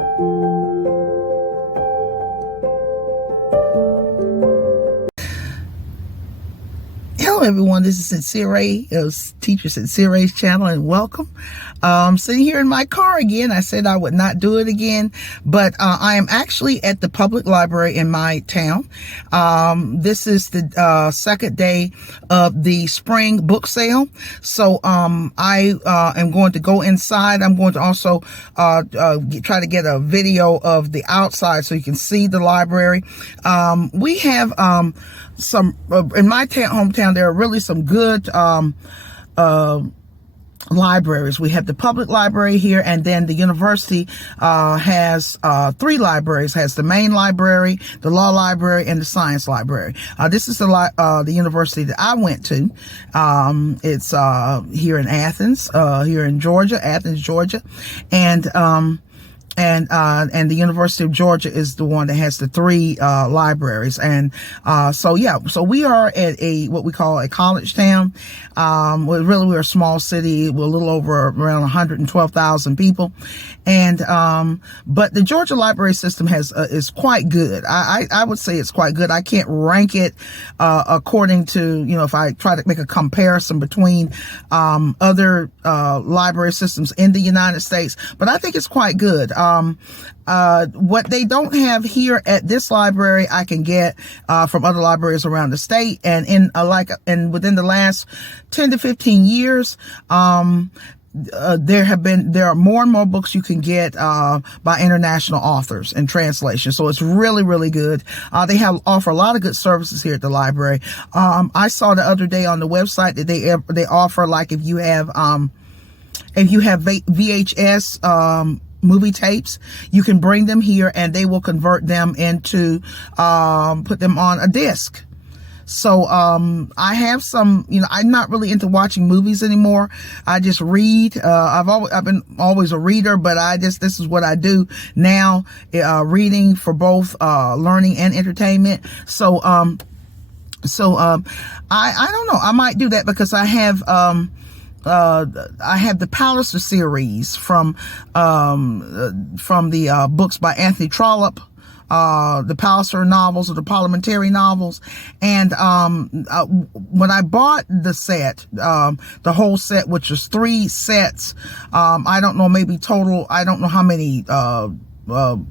Hello everyone, this is Sincere, Teacher Sincere's channel, and welcome. Sitting here in my car again. I said I would not do it again, but I am actually at the public library in my town. This is the second day of the spring book sale. So I am going to go inside. I'm going to also try to get a video of the outside so you can see the library. We have some in my hometown. There are really some good libraries. We have the public library here, and then the university has three libraries. Has the main library, the law library, and the science library. This is the university that I went to. It's here in Athens, here in Georgia, Athens, Georgia, and the University of Georgia is the one that has the three libraries. And so we are at what we call a college town. We're a small city. We're a little over around 112,000 people. And but the Georgia library system is quite good. I would say it's quite good. I can't rank it according to, if I try to make a comparison between other library systems in the United States, but I think it's quite good. What they don't have here at this library, I can get from other libraries around the state. And within the last 10 to 15 years, there are more and more books you can get by international authors and translation. So it's really, really good. They offer a lot of good services here at the library. I saw the other day on the website that they offer, like, if you have VHS movie tapes, you can bring them here and they will convert them into put them on a disc. So I have some, I'm not really into watching movies anymore. I just read. I've been always a reader, but this is what I do now, reading for both learning and entertainment. So I don't know, I might do that because I have the Palliser series from the books by Anthony Trollope, the Palliser novels, or the parliamentary novels. And when I bought the set, the whole set, which was 3 sets, I don't know, maybe total, I don't know how many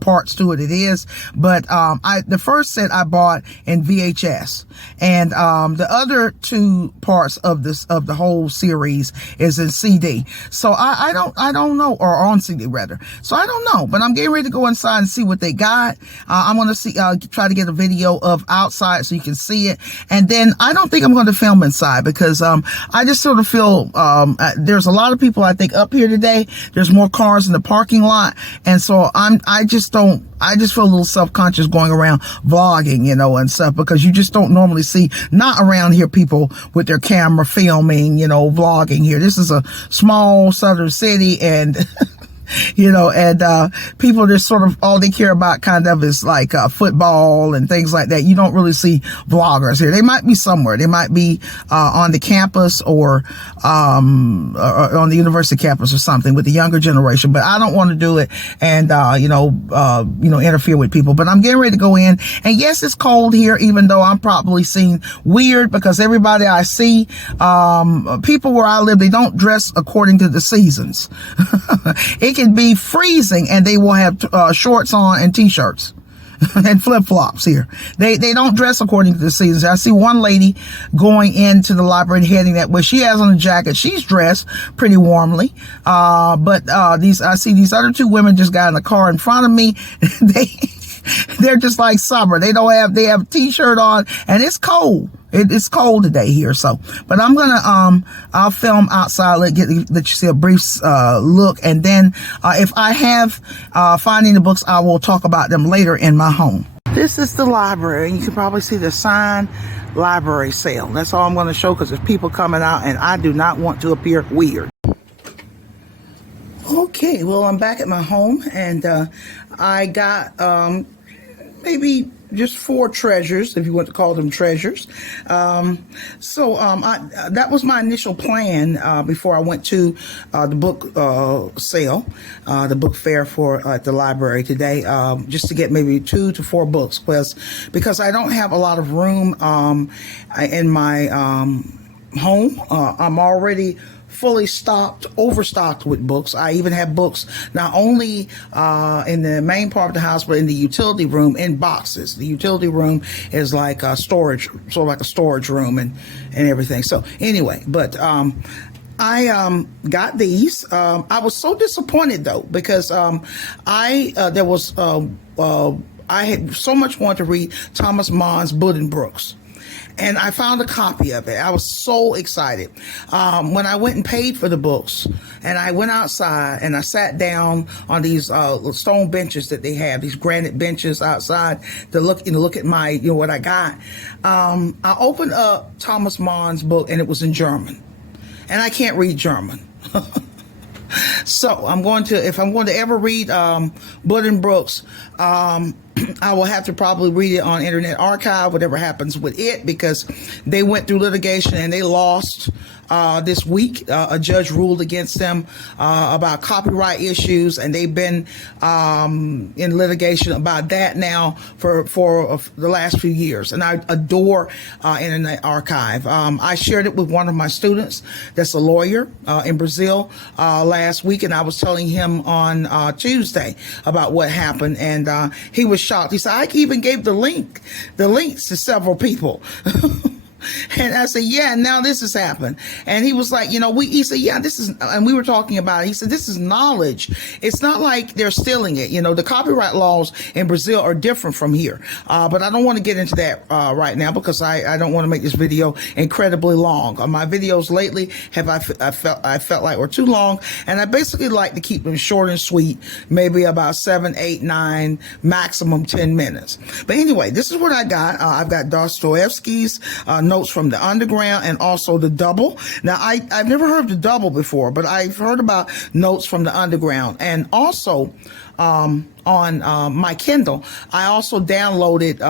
parts to it is, but the first set I bought in VHS, and the other 2 parts of the whole series is in CD. So I don't know, or on CD rather. So I don't know, but I'm getting ready to go inside and see what they got. I'm going to try to get a video of outside so you can see it, and then I don't think I'm going to film inside because I just sort of feel there's a lot of people, I think, up here today. There's more cars in the parking lot, and so I just feel a little self-conscious going around vlogging, and stuff, because you just don't normally see, not around here, people with their camera filming, vlogging here. This is a small southern city, and people just sort of, all they care about kind of is like football and things like that. You don't really see vloggers here. They might be somewhere. They might be on the campus or on the university campus or something with the younger generation. But I don't want to do it and interfere with people. But I'm getting ready to go in, and yes, it's cold here, even though I'm probably seen weird because everybody I see, people where I live, they don't dress according to the seasons. It can be freezing and they will have shorts on and t-shirts and flip-flops here. They don't dress according to the seasons. I see one lady going into the library heading that way. She has on a jacket. She's dressed pretty warmly. But I see these other 2 women just got in the car in front of me. They're just like summer. They have a t-shirt on, and it's cold. It's cold today here. So, but I'm gonna I'll film outside, let you see a brief look, and then if I have finding the books, I will talk about them later in my home. This is the library, and you can probably see the sign, library sale. That's all I'm going to show because there's people coming out, and I do not want to appear weird. Okay, well, I'm back at my home, and I got maybe just 4 treasures, if you want to call them treasures. That was my initial plan before I went to the book sale, the book fair at the library today, just to get maybe 2 to 4 books, because I don't have a lot of room in my home. I'm already fully overstocked with books. I even have books not only in the main part of the house, but in the utility room in boxes. The utility room is like a storage, sort of like a storage room and everything. So anyway, but I got these. I was so disappointed though, because I had so much wanted to read Thomas Mann's Buddenbrooks. And I found a copy of it. I was so excited. When I went and paid for the books, and I went outside and I sat down on these stone benches that they have, these granite benches outside to look at my, what I got. I opened up Thomas Mann's book, and it was in German, and I can't read German. So if I'm going to ever read Buddenbrooks, I will have to probably read it on Internet Archive, whatever happens with it, because they went through litigation and they lost this week. A judge ruled against them about copyright issues, and they've been in litigation about that now for the last few years. And I adore Internet Archive. I shared it with one of my students that's a lawyer in Brazil last week, and I was telling him on Tuesday about what happened, and he was shocked. He said, I even gave the links to several people. And I said, yeah, now this has happened. And he was like, he said, yeah, this is, and we were talking about it. He said, this is knowledge. It's not like they're stealing it. The copyright laws in Brazil are different from here. But I don't want to get into that right now, because I don't want to make this video incredibly long. My videos lately I felt like were too long. And I basically like to keep them short and sweet, maybe about 7, 8, 9, maximum 10 minutes. But anyway, this is what I got. I've got Dostoevsky's Notes from the Underground, and also the Double. Now, I've never heard of the Double before, but I've heard about Notes from the Underground. And also on my Kindle, I also downloaded,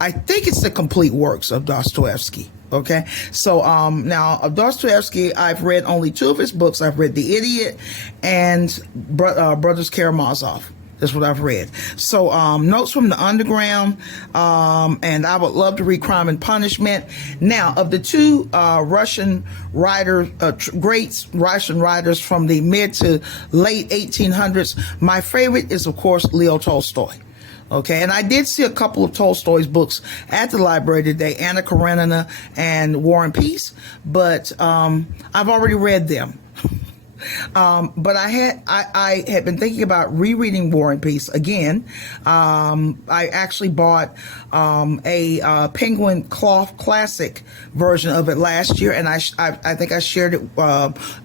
I think it's the complete works of Dostoevsky. Okay, so now of Dostoevsky, I've read only 2 of his books. I've read The Idiot and Brothers Karamazov. That's what I've read. So Notes from the Underground, and I would love to read Crime and Punishment. Now, of the 2 Russian writers, great Russian writers from the mid to late 1800s, my favorite is, of course, Leo Tolstoy. Okay, and I did see a couple of Tolstoy's books at the library today, Anna Karenina and War and Peace, but I've already read them. But I had been thinking about rereading War and Peace again. I actually bought a Penguin Cloth Classic version of it last year, and I think I shared it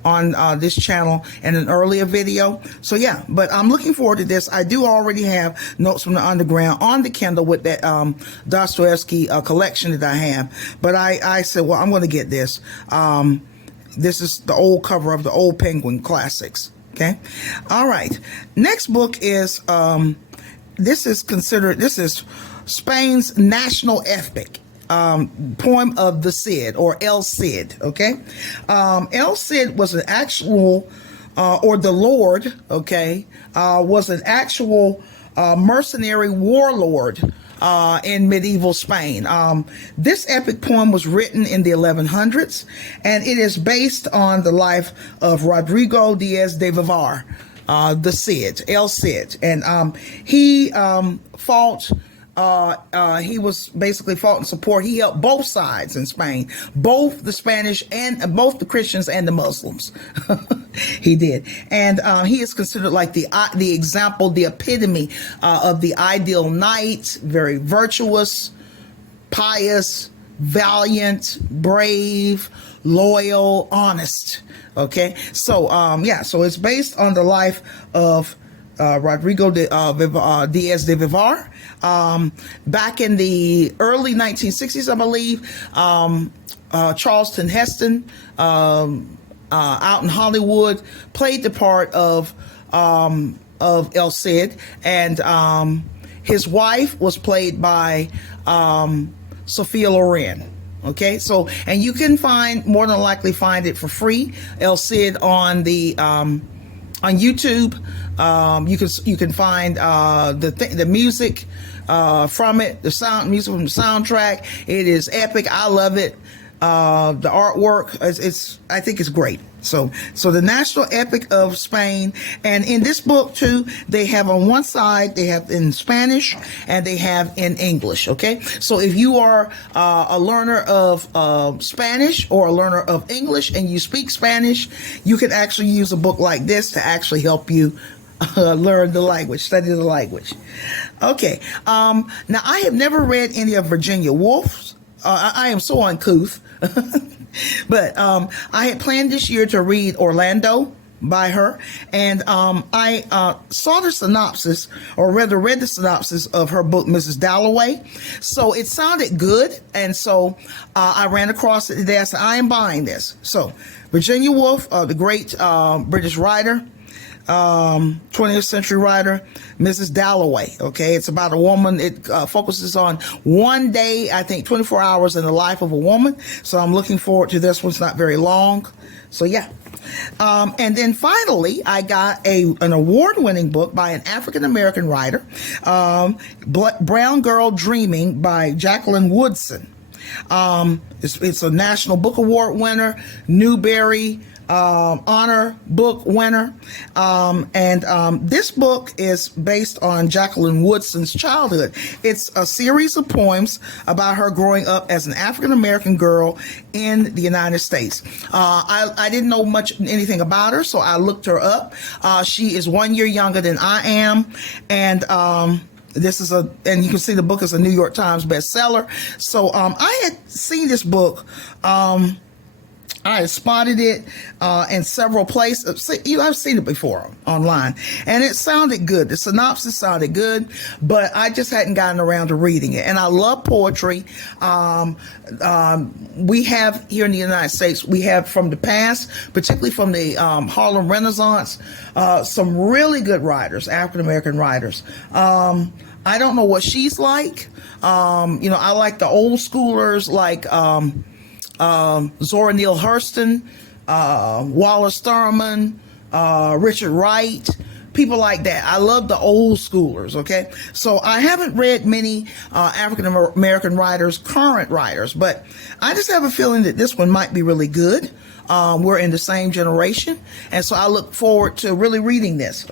on this channel in an earlier video. So yeah, but I'm looking forward to this. I do already have Notes from the Underground on the Kindle with that Dostoevsky collection that I have. But I said, well, I'm going to get this. This is the old cover of the old Penguin Classics. Okay. All right. Next book is, this is Spain's national epic, poem of the Cid, or El Cid. Okay. El Cid was an actual, or the Lord, okay, was an actual mercenary warlord in medieval Spain. This epic poem was written in the 1100s, and it is based on the life of Rodrigo Diaz de Vivar, the Cid, El Cid. And he fought. He was basically fought in support. He helped both sides in Spain, both the Spanish and both the Christians and the Muslims. He did. And he is considered like the example, the epitome of the ideal knight, very virtuous, pious, valiant, brave, loyal, honest. Okay. So, so it's based on the life of Rodrigo Diaz de Vivar. Back in the early 1960s, I believe, Charlton Heston, out in Hollywood, played the part of El Cid, and His wife was played by Sophia Loren. Okay, so, and you can more than likely find it for free, El Cid, on YouTube. You can find the music from it, the music from the soundtrack. It is epic. I love it. The artwork, I think it's great. So the national epic of Spain. And in this book too, they have on one side, they have in Spanish and they have in English. Okay. So if you are a learner of Spanish or a learner of English and you speak Spanish, you can actually use a book like this to actually help you learn the language, study the language. Okay. Now I have never read any of Virginia Woolf's. I am so uncouth. But I had planned this year to read Orlando by her, and I saw the synopsis, or rather read the synopsis of her book, Mrs. Dalloway. So it sounded good, and so I ran across it today. I said, I am buying this. So Virginia Woolf, the great British writer, 20th century writer, Mrs. Dalloway. Okay, it's about a woman. It focuses on one day, I think 24 hours in the life of a woman. So I'm looking forward to this one. It's not very long. So yeah. And then finally, I got an award-winning book by an African-American writer, Brown Girl Dreaming by Jacqueline Woodson. It's a National Book Award winner, Newbery honor book winner, and this book is based on Jacqueline Woodson's childhood. It's a series of poems about her growing up as an African-American girl in the United States. I didn't know anything about her, so I looked her up. She is 1 year younger than I am, and and you can see the book is a New York Times bestseller. So I had seen this book. I had spotted it in several places. I've seen it before online, and it sounded good. The synopsis sounded good, but I just hadn't gotten around to reading it. And I love poetry. We have here in the United States, we have from the past, particularly from the Harlem Renaissance, some really good writers, African-American writers. I don't know what she's like. I like the old schoolers like Zora Neale Hurston, Wallace Thurman, Richard Wright, people like that. I love the old schoolers, okay? So I haven't read many African-American writers, current writers, but I just have a feeling that this one might be really good. We're in the same generation, and so I look forward to really reading this.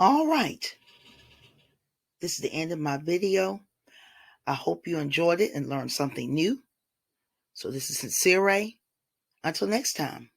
All right. This is the end of my video. I hope you enjoyed it and learned something new. So this is Sincere. Until next time.